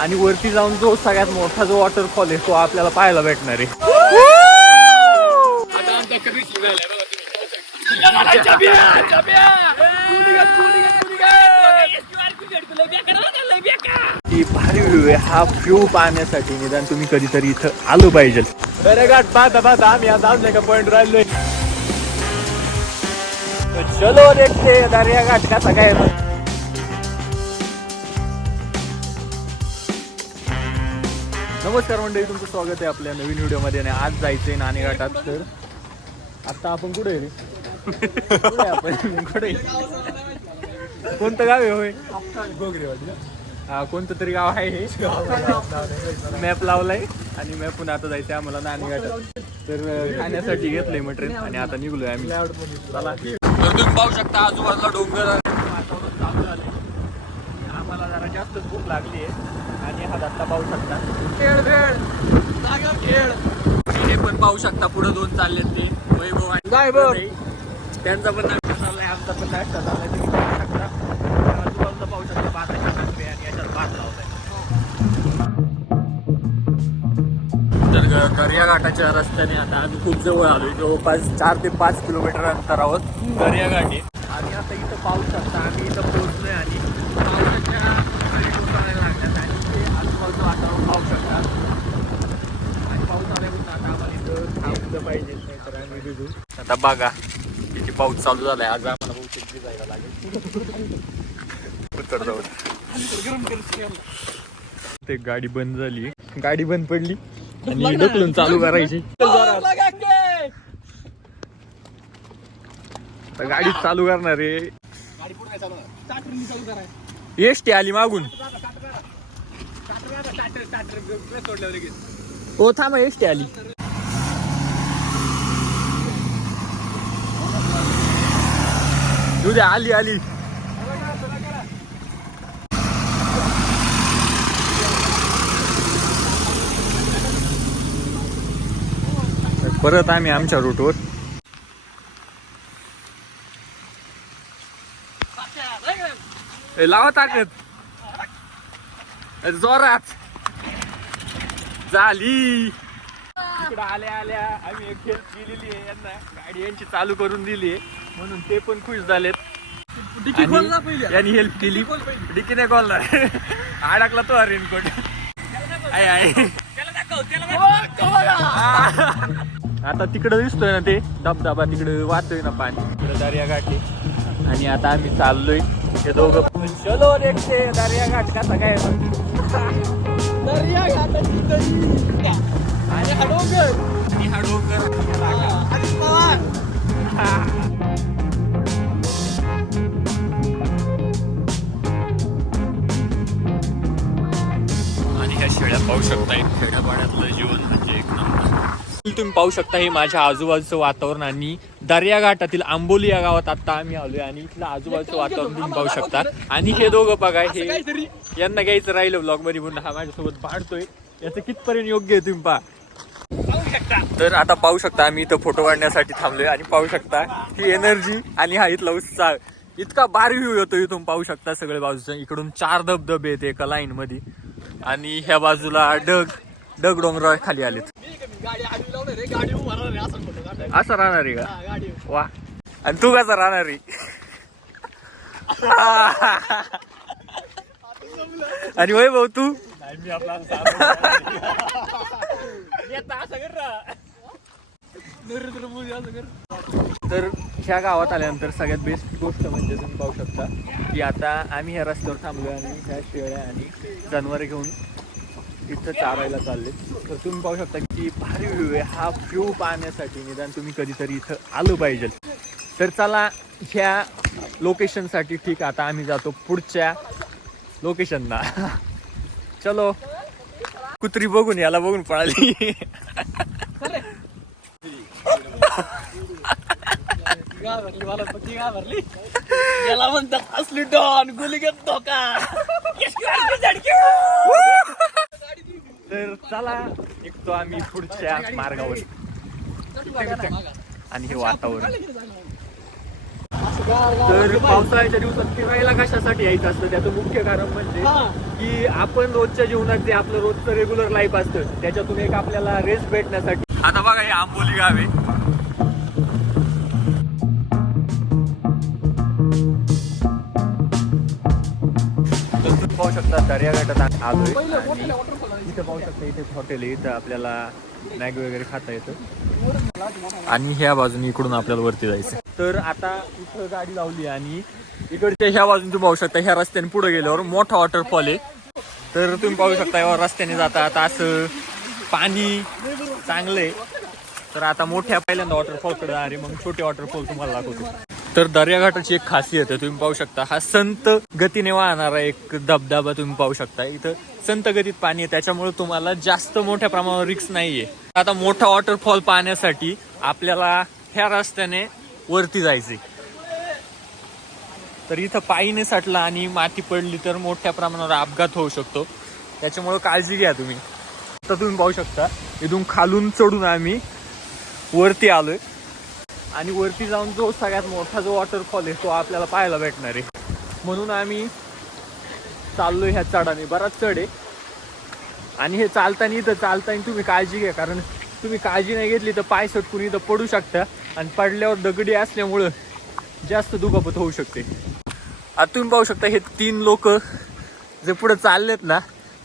आणि वरती जाऊन जो सगळ्यात मोठा जो वॉटरफॉल आहे तो आपल्याला पाहायला भेटणार आहे. ती भारी व्ह्यू आहे. हा व्ह्यू पाहण्यासाठी निदान तुम्ही कधीतरी इथं आलो पाहिजे. अरे गाठ पाहता पाहता आम्ही आता अजून एका पॉइंट राहिलोय? चलो रेट दर्या घाट कसा काय नमस्कार मंडळी तुमचं स्वागत आहे आपल्या नवीन व्हिडिओमध्ये आणि आज जायचंय नाणेघाटात. तर आता आपण कुठे आहे रे? कुठे आहे आपण? कुठे आहे? कोणतं गाव आहे होय? हा कोणतं तरी गाव आहे हे. मॅप लावलाय आणि मॅपून आता जायचंय आम्हाला नाणेघाटात. तर अं, खाण्यासाठी घेतलंय मटेरियल आणि आता निघलोय आम्ही. चला. तर तुम्ही पाहू शकता आजूबाजूला डोंगर. वातावरण झालंय. आम्हाला जरा जास्त भूक लागली आहे दत्ता पाहू शकता. खेळ खेळ. जागा खेळ. हे पण पाहू शकता पुढे दोन चाललेत ते. वैभव आणि. त्यांचा पण नाश्ता चाललाय आमचा पण नाश्ता चाललाय तुम्ही पाहू शकता. आजूबाजूला पाहू शकता भाताच्या कांदे आणि याच्यात भात लावलाय तर ग- दर्या घाटाच्या रस्त्याने आता आम्ही खूप जवळ आलोय जवळपास चार ते पाच किलोमीटर अंतरावर दर्या घाटी आणि आता इथं पाऊस शकता आम्ही इथं पोहोचलोय आणि पावसाच्या सरी कोसळायला लागल्यात आणि ते आजूबाजूचं वातावरण पाहू शकता आणि पाऊस आल्यापासून आता आम्हाला इथं थांबलं पाहिजे नाहीतर आम्ही भिजू. आता बघा किती पाऊस चालू झालाय. आज आम्हाला बहुतेक भिजायला लागेल. जाऊ. ते गाडी बंद झाली. गाडी बंद पडली. आणि ढकलून चालू करायची. आता गाडी चालू करणार आहे. गाडी पुढे काय चालू स्टार्टर चालू कराय. एस टी आली मागून. स्टार्टर स्टार्टर स्टार्टर सोडलं लगेच. हो थांबा एस टी आली. द्या आली आली. परत आम्ही आमच्या रूटवर लावा ताकद. जोरात. झाली. इकडे आल्या आल्या. आम्ही एक हेल्प आहे यांना. गाडी यांची चालू करून दिली आहे. म्हणून ते पण खुश झालेत. आणि यांनी हेल्प केली. डिकी नाही कॉल अडकला तो रेनकोट आहे आहे आता तिकडं दिसतोय ना ते? धबधबा तिकडे वाहतोय ना पाणी. तिकडे दर्या घाटी आणि आता आम्ही चाललोय. हे दोघं चलो देखते दर्या घाट कसा काय? दर्या घाटाची दरी आणि हा डोंगर. आणि हा पवार. ह्या शेळ्या पाहू शकता एक खेड्यापाड्यातलं जीवन म्हणजे एक नंबर. तुम्ही पाहू शकता हे माझ्या आजूबाजूचं वातावरण आणि दर्या घाटातील आंबोली या गावात आता आम्ही आलोय आणि इथलं आजूबाजूचं वातावरण तुम्ही पाहू शकता आणि हे दोघं बघा हे यांना घ्यायचं राहिलं ब्लॉगमध्ये म्हणून. हा माझ्यासोबत भांडतोय. याचं कितपर्यंत योग्य आहे तुम्ही पहा. तर आता पाहू शकता आम्ही इथं फोटो काढण्यासाठी थांबलोय आणि पाहू शकता ही एनर्जी आणि हा इथला उत्साह. इतका भारी व्ह्यू येतो इथून पाहू शकता सगळे बाजूचं. इकडून चार धबधबे आहेत एका लाईन मध्ये आणि ह्या बाजूला डग डग डोंगराळ खाली आलेत. असं राहणार आहे का? वा. आणि तू कसा राहणार आणि वय भाऊ तू? आपला तर ह्या गावात आल्यानंतर सगळ्यात बेस्ट गोष्ट म्हणजे तुम्ही पाहू शकता की आता आम्ही ह्या रस्त्यावर थांबलो आणि ह्या शेळ्या आणि जनावरे घेऊन इथं चारायला चालले. तर तुम्ही पाहू शकता की भारी व्ह्यू आहे. हा व्ह्यू पाहण्यासाठी निदान तुम्ही कधीतरी इथं आलो पाहिजे. तर चला ह्या लोकेशनसाठी ठीक आता आम्ही जातो पुढच्या लोकेशनला चलो. कुत्री बघून याला बघून पळाली. घाबरली मला पती घाबरली. याला म्हणतात असली डॉन गुलिगत धोका. तर चला निघतो आम्ही पुढच्या मार्गावर. आणि हे वातावरण. तर पावसाळ्याच्या दिवसात फिरायला कशासाठी यायचं असतं? त्याचं मुख्य कारण म्हणजे. की की आपण रोजच्या जीवनात जे आपलं रोजचं रेग्युलर लाईफ असतं त्याच्यातून एक आपल्याला रेस्ट भेटण्यासाठी. आता बघा हे आंबोली गाव आहे. शकता दर्याघाटात आलोय. इथं पाहू शकता इथे हॉटेल आहे. इथं आपल्याला मॅगी वगैरे खाता येतं. आणि ह्या बाजूने इकडून आपल्याला वरती जायचं तर आता इथं गाडी लावली आणि इकडच्या ह्या बाजून तुम्ही पाहू शकता ह्या रस्त्याने पुढे गेल्यावर मोठा वॉटरफॉल आहे. तर तुम्ही पाहू शकता या रस्त्याने जाता आता असं पाणी चांगलं आहे तर आता मोठ्या पहिल्यांदा वॉटरफॉलकडे अरे मग छोटे वॉटरफॉल तुम्हाला दाखवतो. तर दर्याघाटाची एक खासियत आहे तुम्ही पाहू शकता. हा संत गतीने वाहणारा एक धबधबा तुम्ही पाहू शकता. इथं संत गतीत पाणी आहे त्याच्यामुळे तुम्हाला जास्त मोठ्या प्रमाणावर रिक्स नाहीये. आता मोठा वॉटरफॉल पाहण्यासाठी आपल्याला ह्या रस्त्याने वरती जायचे तर इथं पायीने साठला आणि माती पडली तर मोठ्या प्रमाणावर अपघात होऊ शकतो. त्याच्यामुळे काळजी घ्या तुम्ही. तर तुम्ही पाहू शकता इथून खालून चढून आम्ही वरती आलोय. आणि वरती जाऊन जो सगळ्यात मोठा जो वॉटरफॉल आहे तो आपल्याला पाहायला भेटणार आहे. म्हणून आम्ही चाललो ह्या चढाने. बराच चढ आहे. आणि हे चालताना इथं चालताना तुम्ही काळजी घ्या कारण तुम्ही काळजी नाही घेतली तर पाय सटकून इथं पडू शकता आणि पडल्यावर दगडी असल्यामुळं जास्त दुखापत होऊ शकते. आता तुम्ही पाहू शकता हे तीन लोक जे पुढे चाललेत ना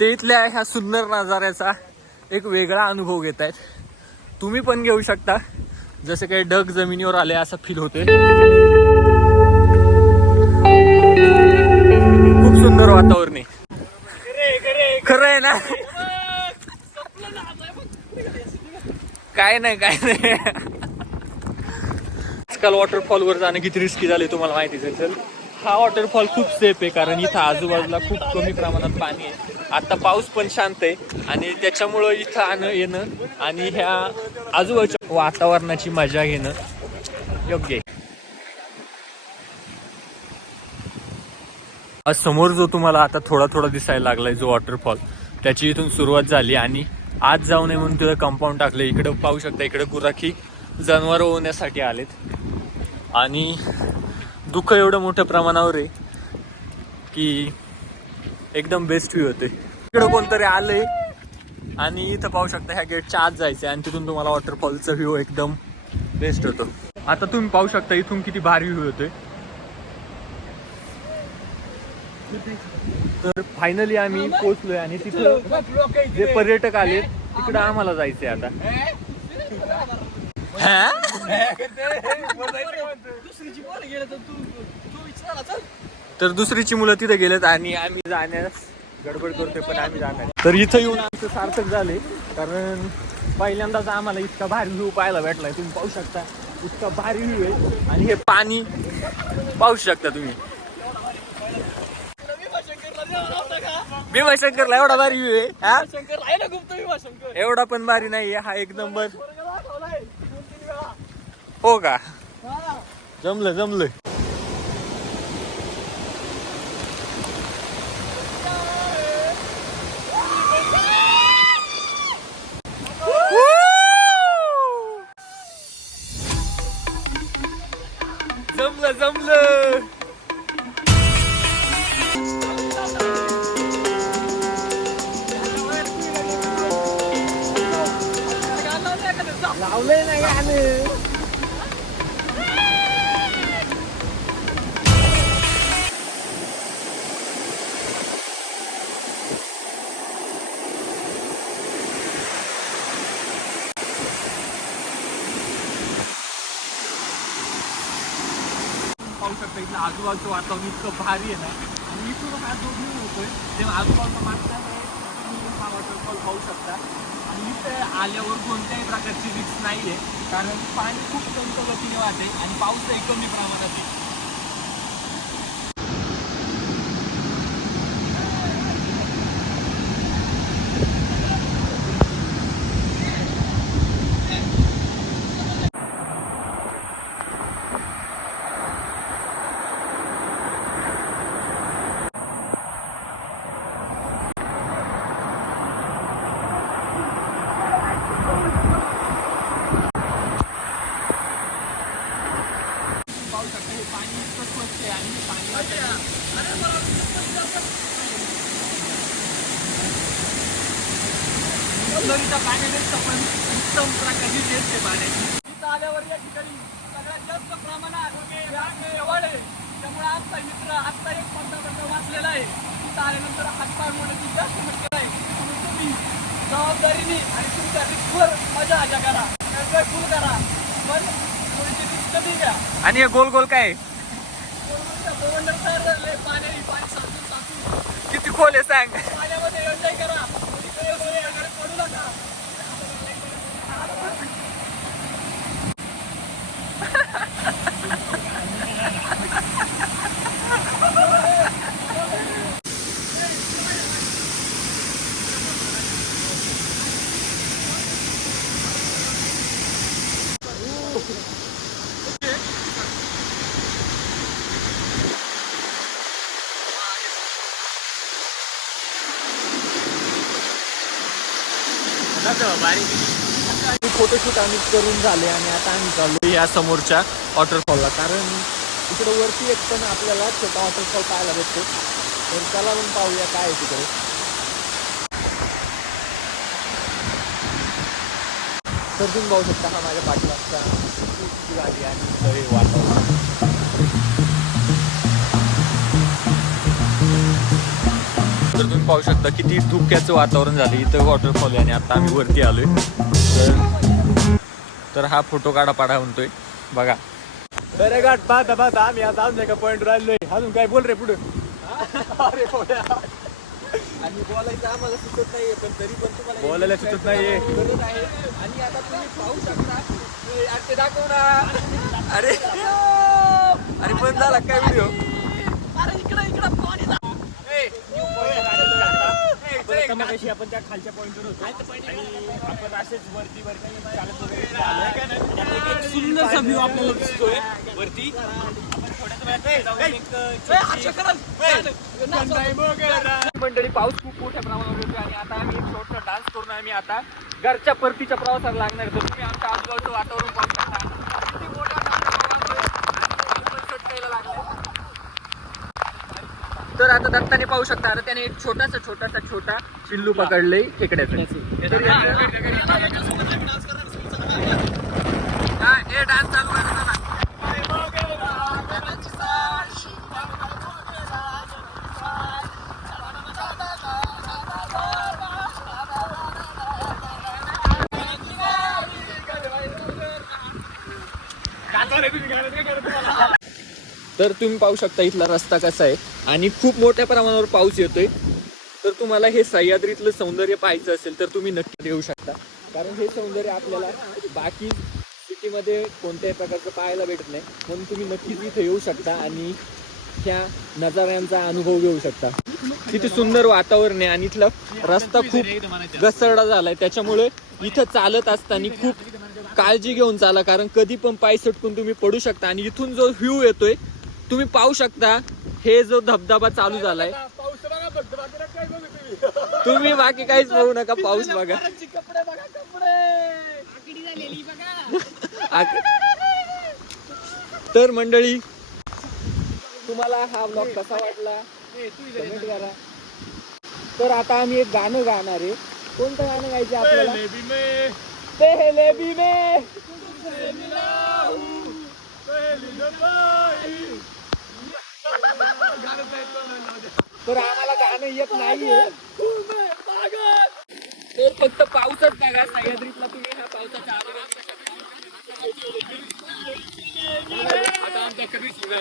ते इथल्या ह्या सुंदर नजाऱ्याचा एक वेगळा अनुभव घेत आहेत तुम्ही पण घेऊ शकता. जसे काही ढग जमिनीवर आले असं फील होते. खूप सुंदर वातावरण आहे. खरं आहे ना? काय नाही काय नाही. आजकाल वॉटरफॉल वर जाणं किती रिस्की झाले तुम्हाला माहितीच असेल हा वॉटरफॉल खूप सेफ आहे कारण इथं आजूबाजूला खूप कमी प्रमाणात पाणी आहे. आता पाऊस पण शांत आहे आणि त्याच्यामुळं इथं आणं येणं आणि ह्या आजूबाजूच्या वातावरणाची मजा घेणं योग्य आहे. आज समोर जो तुम्हाला आता थोडा थोडा दिसायला लागलाय जो वॉटरफॉल त्याची इथून सुरुवात झाली आणि आज जाऊ नये म्हणून तिथं कंपाऊंड टाकलं इकडे पाहू शकता इकडे गुराखी जनावर होण्यासाठी आलेत. आणि दुःख एवढं मोठ्या प्रमाणावर आहे की एकदम बेस्ट व्ह्यू होते इकडं कोणतरी आलंय आणि इथं पाहू शकता ह्या गेटच्या आत जायचं आणि तिथून तुम्हाला वॉटरफॉलचा व्ह्यू एकदम बेस्ट होतो आता तुम्ही पाहू शकता इथून किती भारी व्ह्यू होतोय तर फायनली आम्ही पोहोचलोय आणि तिथं जे पर्यटक आले तिकडं आम्हाला जायचंय आता हा? गेलं तर तू तू विचारा चल. तर दुसरीची मुलं तिथे गेलेत आणि आम्ही जाण्यास गडबड करतोय पण आम्ही जाणार तर इथं येऊन आमचं सार्थक झाले कारण पहिल्यांदाच आम्हाला इतका भारी व्ह्यू पाहायला भेटलाय. तुम्ही पाहू शकता इतका भारी व्ह्यू आहे. आणि हे पाणी पाहू शकता तुम्ही. भीमाशंकरला एवढा भारी व्ह्यू आहे हा? एवढा पण भारी नाहीये हा एक नंबर. हो का? जमलं जमलं. पाहू इथलं आजूबाजूचं वातावरण इतकं भारी आहे ना. आणि इथून काय जो होतोय तेव्हा आजूबाजूचा मागचा तुम्ही हा वॉटरफॉल पाहू शकता. आणि इथे आल्यावर कोणत्याही प्रकारची रिस्क नाही आहे कारण पाणी खूप संत गतीने वाहते आणि पाऊसही कमी प्रमाणात आहे पाहू शकता हे पाणी नदीच्या पाण्यापेक्षा पण उत्तम प्रकारची आहे पाण्याची. इथं आल्यावर या ठिकाणी सगळ्यात जास्त प्रमाणात जवळ आहे. त्यामुळे आमचा मित्र आत्ता एक पंधरा वाचलेला आहे. तिथं आल्यानंतर हातपाय मोडण्याची जास्त शक्यता आहे. म्हणून तुम्ही जबाबदारीने आणि तुमच्या रिस्कवर मजा आजा करा. एन्जॉय फुल करा. पण थोडीशी रिस्क कमी घ्या. आणि हे गोल गोल काय? आहे? गोवंडर तयार झाले पाणी पाणी साचून साचून किती खोल आहे सांग. पाण्यामध्ये एन्जॉय करा इकडे वगैरे वगैरे पडू नका फोटोशूट आम्ही करून झाले आणि आता आम्ही चाललो या समोरच्या वॉटरफॉलला कारण इकडे वरती एक पण आपल्याला छोटा वॉटरफॉल पाहायला भेटतो. तर त्याला पण पाहूया काय आहे तिकडे. तर तुम्ही पाहू शकता हा माझ्या पाठीमागचा खूप गाडी आणि इथं वातावरण. तर तुम्ही पाहू शकता किती धुक्याचं वातावरण झालं. इथं वॉटरफॉल आहे आणि आता आम्ही वरती आलोय. तर तर हा फोटो काढा पाडा म्हणतोय. बघा. अरे गाठ पाहता पाहता. आम्ही आता अजून एका पॉईंट राहिलोय अजून काय बोल रे पुढे? अरे. आणि बोलायचं आम्हाला सुचत नाहीये पण तरी पण तुम्हाला बोलायला सुचत नाहीये. आणि आता तुम्ही पाहू शकता. अरे ते दाखव ना. अरे. अरे पण झाला काय व्हिडिओ आपण त्या खालच्या पॉईंटवर होतो. आणि आपण असेच वरती वरती चालत वगैरे आलोय. त्यात एक- एक सुंदरसा व्ह्यू आपल्याला दिसतोय. वरती. आपण थोड्याच वेळात जाऊन एक छोटीशी- मंडळी पाऊस खूप मोठ्या प्रमाणावर येतोय आणि आता आम्ही एक छोटा डान्स करून आम्ही आता घरच्या परतीच्या प्रवासाला लागणार. तर तुम्ही आमच्या आजूबाजूचं वातावरण पाहू शकता किती मोठ्या प्रमाणावर पाऊस येतोय. सटकायला लागलाय. तर आता दत्ताने पाहू शकता आता त्याने एक छोटासा छोटासा छोटा चिल्लू पकडले खेकड्याचं. तर याचं- हा, हे. डान्स चालू आहे चला. तर तुम्ही पाहू शकता इथला रस्ता कसा आहे. आणि खूप मोठ्या प्रमाणावर पाऊस येतोय. तर तुम्हाला हे सह्याद्रीतलं सौंदर्य पाहायचं असेल तर तुम्ही नक्की येऊ शकता. कारण हे सौंदर्य आपल्याला बाकी सिटीमध्ये कोणत्याही प्रकारचं पाहायला भेटत नाही. म्हणून तुम्ही नक्कीच इथे येऊ शकता आणि ह्या नजाऱ्यांचा अनुभव घेऊ शकता. तिथे सुंदर वातावरण आहे आणि इथला रस्ता खूप घसरडा झालाय. त्याच्यामुळे इथं चालत असताना खूप काळजी घेऊन चाला. कारण कधी पण पाय सटकून तुम्ही पडू शकता आणि इथून जो व्ह्यू येतोय तुम्ही पाहू शकता हे जो धबधबा चालू झालाय. तुम्ही बाकी काहीच बघू नका पाऊस बघा. तर मंडळी तुम्हाला हा ब्लॉग कसा वाटला? करा. तर आता आम्ही एक गाणं गाणार आहे. कोणतं गाणं गायचं आपल्याला? तर आम्हाला गाणं येत नाहीये. तर फक्त पाऊसच बघा सह्याद्रीतला तुम्ही हा पावसाचा आनंद आता आमचा कधी सुरू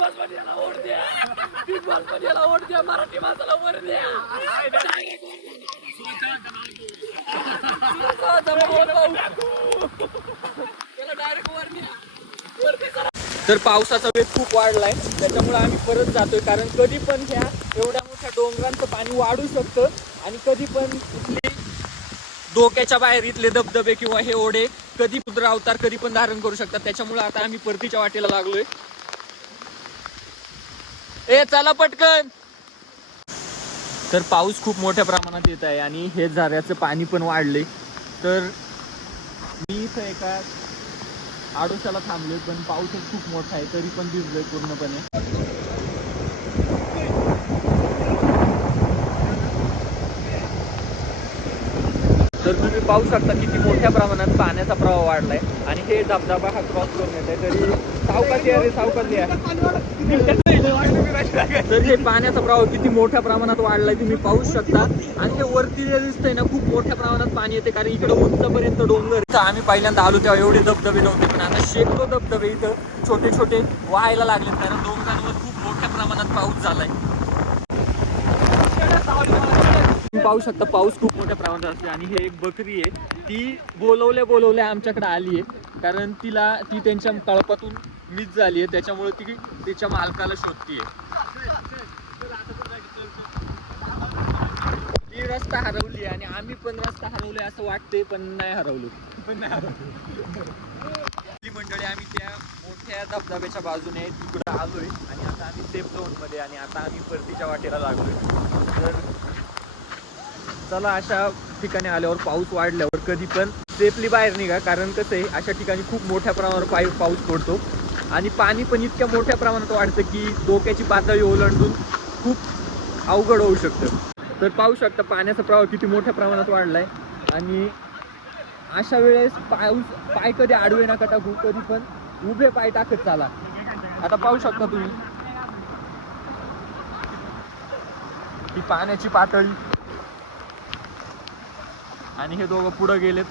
बॉसमध्ये याला ओढ द्या. बिग बॉसमध्ये याला ओढ द्या. मराठी माणसाला वर द्या. डायरेक्ट वर द्या वरती करा. तर पावसाचा वेग खूप वाढलाय. त्याच्यामुळे आम्ही परत जातोय. कारण कधी पण ह्या एवढ्या मोठ्या डोंगरांचं पाणी वाढू शकतं. आणि कधी पण कुठली डोक्याच्या बाहेर इथले धबधबे किंवा हे ओढे कधी पुद्र अवतार कधी पण धारण करू शकतात. त्याच्यामुळे आता आम्ही परतीच्या वाटेला लागलोय. ए चला पटकन. तर पाऊस खूप मोठ्या प्रमाणात येत आहे आणि हे झऱ्याचं पाणी पण वाढले तर मी इथं एका आडोशाला थांबले पण पाऊस खूप मोठा आहे तरी पण भिजलोय पूर्णपणे. पाहू शकता किती मोठ्या प्रमाणात पाण्याचा प्रवाह वाढलाय. आणि हे धबधबा हा क्रॉस करून येत आहे तरी सावकाशी आहे रे सावकाशी आहे. तर हे पाण्याचा प्रवाह किती मोठ्या प्रमाणात वाढलाय तुम्ही पाहू शकता. आणि हे वरती जे दिसतंय ना खूप मोठ्या प्रमाणात पाणी येते कारण इकडे उंचपर्यंत डोंगर आम्ही पहिल्यांदा आलो तेव्हा एवढे धबधबे नव्हते. पण आता शेकडो धबधबे इथं. छोटे छोटे व्हायला लागलेत. कारण डोंगरांवर खूप मोठ्या प्रमाणात पाऊस झालाय. तुम्ही पाहू शकता पाऊस खूप मोठ्या प्रमाणात असते आणि हे एक बकरी आहे. ती बोलवल्या बोलवल्या आमच्याकडे आली आहे. कारण तिला ती त्यांच्या कळपातून मिस झाली आहे. त्याच्यामुळे ती तिच्या मालकाला शोधतीये ती रस्ता हरवली आणि आम्ही पण रस्ता हरवलोय असं वाटते पण नाही हरवलो. पण नाही हरवलो. मंडळी आम्ही त्या मोठ्या धबधब्याच्या बाजूने तिकडं आलोय आणि आता आम्ही सेफ झोनमध्ये आणि आता आम्ही परतीच्या वाटेला लागलोय. तर चला अशा ठिकाणी आल्यावर पाऊस वाढल्यावर कधी पण सेफली बाहेर निघा. कारण कसं आहे अशा ठिकाणी खूप मोठ्या प्रमाणावर पाय पाऊस पडतो. आणि पाणी पण इतक्या मोठ्या प्रमाणात वाढतं की डोक्याची पातळी ओलांडून खूप अवघड होऊ शकतं. तर पाहू शकता पाण्याचा प्रवाह किती मोठ्या प्रमाणात वाढलाय. आणि अशा वेळेस पाऊस पाय कधी आडवे नका टाकू कधी पण उभे पाय टाकत चाला. आता पाहू शकता तुम्ही. ही पाण्याची पातळी आणि हे दोघं पुढं गेलेत.